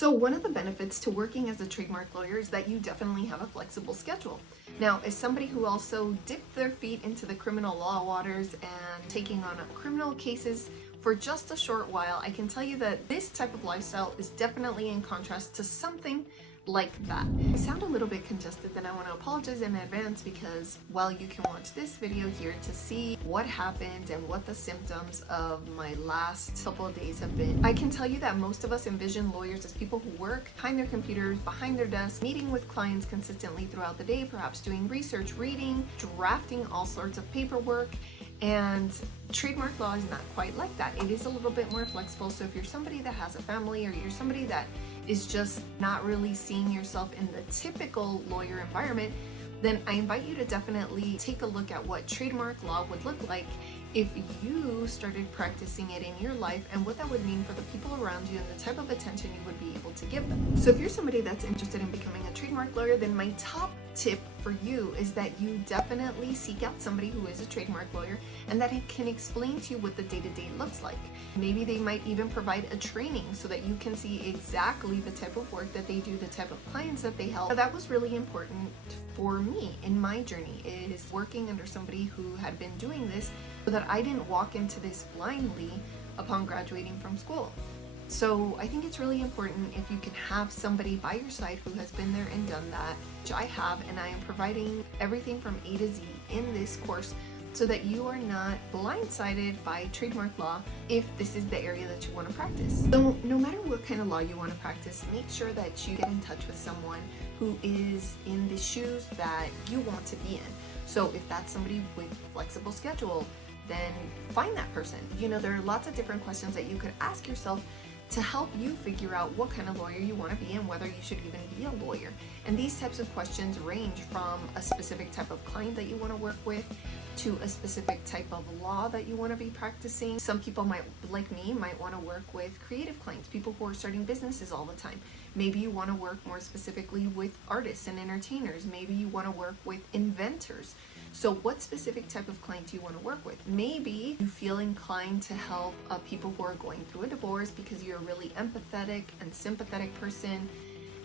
So one of the benefits to working as a trademark lawyer is that you definitely have a flexible schedule. Now, as somebody who also dipped their feet into the criminal law waters and taking on criminal cases for just a short while, I can tell you that this type of lifestyle is definitely in contrast to something like that. I sound a little bit congested, then I want to apologize in advance because, well, you can watch this video here to see what happened and what the symptoms of my last couple of days have been. I can tell you that most of us envision lawyers as people who work behind their computers, behind their desks, meeting with clients consistently throughout the day, perhaps doing research, reading, drafting all sorts of paperwork. And trademark law is not quite like that. It is a little bit more flexible. So if you're somebody that has a family, or you're somebody that is just not really seeing yourself in the typical lawyer environment, then I invite you to definitely take a look at what trademark law would look like if you started practicing it in your life, and what that would mean for the people around you and the type of attention you would be able to give them. So if you're somebody that's interested in becoming a trademark lawyer, then my top tip for you is that you definitely seek out somebody who is a trademark lawyer and that can explain to you what the day-to-day looks like. Maybe they might even provide a training so that you can see exactly the type of work that they do, the type of clients that they help. Now, that was really important for me in my journey, is working under somebody who had been doing this so that I didn't walk into this blindly upon graduating from school. So I think it's really important if you can have somebody by your side who has been there and done that, which I have, and I am providing everything from A to Z in this course so that you are not blindsided by trademark law if this is the area that you want to practice. So no matter what kind of law you want to practice, make sure that you get in touch with someone who is in the shoes that you want to be in. So if that's somebody with a flexible schedule, then find that person. You know, there are lots of different questions that you could ask yourself to help you figure out what kind of lawyer you want to be and whether you should even be a lawyer. And these types of questions range from a specific type of client that you want to work with to a specific type of law that you want to be practicing. Some people might, like me, might want to work with creative clients, people who are starting businesses all the time. Maybe you want to work more specifically with artists and entertainers. Maybe you want to work with inventors. So what specific type of client do you want to work with? Maybe you feel inclined to help people who are going through a divorce because you're a really empathetic and sympathetic person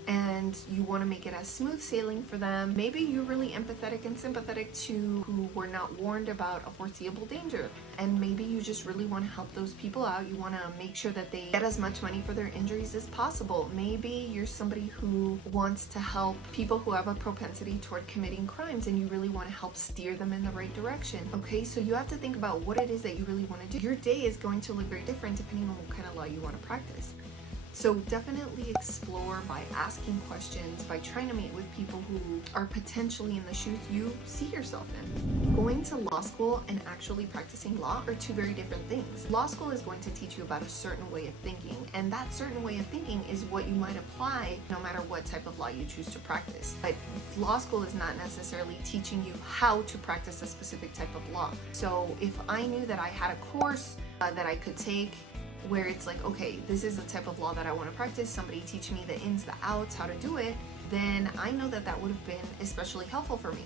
and you want to make it as smooth sailing for them. Maybe you're really empathetic and sympathetic to who were not warned about a foreseeable danger, and maybe you just really want to help those people out. You want to make sure that they get as much money for their injuries as possible. Maybe you're somebody who wants to help people who have a propensity toward committing crimes and you really want to help steer them in the right direction. Okay, so you have to think about what it is that you really want to do. Your day is going to look very different depending on what kind of law you want to practice. So definitely explore by asking questions, by trying to meet with people who are potentially in the shoes you see yourself in. Going to law school and actually practicing law are two very different things. Law school is going to teach you about a certain way of thinking, and that certain way of thinking is what you might apply no matter what type of law you choose to practice. But law school is not necessarily teaching you how to practice a specific type of law. So if I knew that I had a course that I could take where it's like, okay, this is the type of law that I want to practice, somebody teach me the ins, the outs, how to do it, then I know that that would have been especially helpful for me.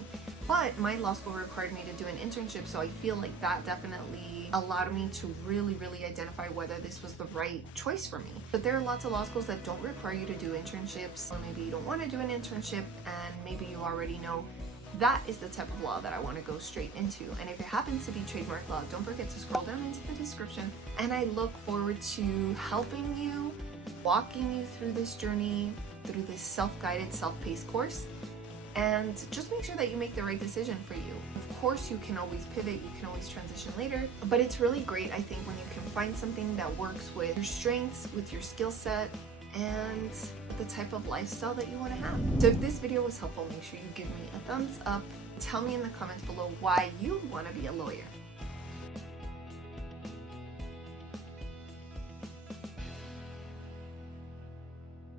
But my law school required me to do an internship, so I feel like that definitely allowed me to really identify whether this was the right choice for me. But there are lots of law schools that don't require you to do internships, or maybe you don't want to do an internship and maybe you already know that is the type of law that I want to go straight into. And if it happens to be trademark law, don't forget to scroll down into the description. And I look forward to helping you, walking you through this journey, through this self-guided, self-paced course. And just make sure that you make the right decision for you. Of course, you can always pivot, you can always transition later, but it's really great, I think, when you can find something that works with your strengths, with your skill set, and the type of lifestyle that you want to have. So if this video was helpful, make sure you give me a thumbs up. Tell me in the comments below why you want to be a lawyer.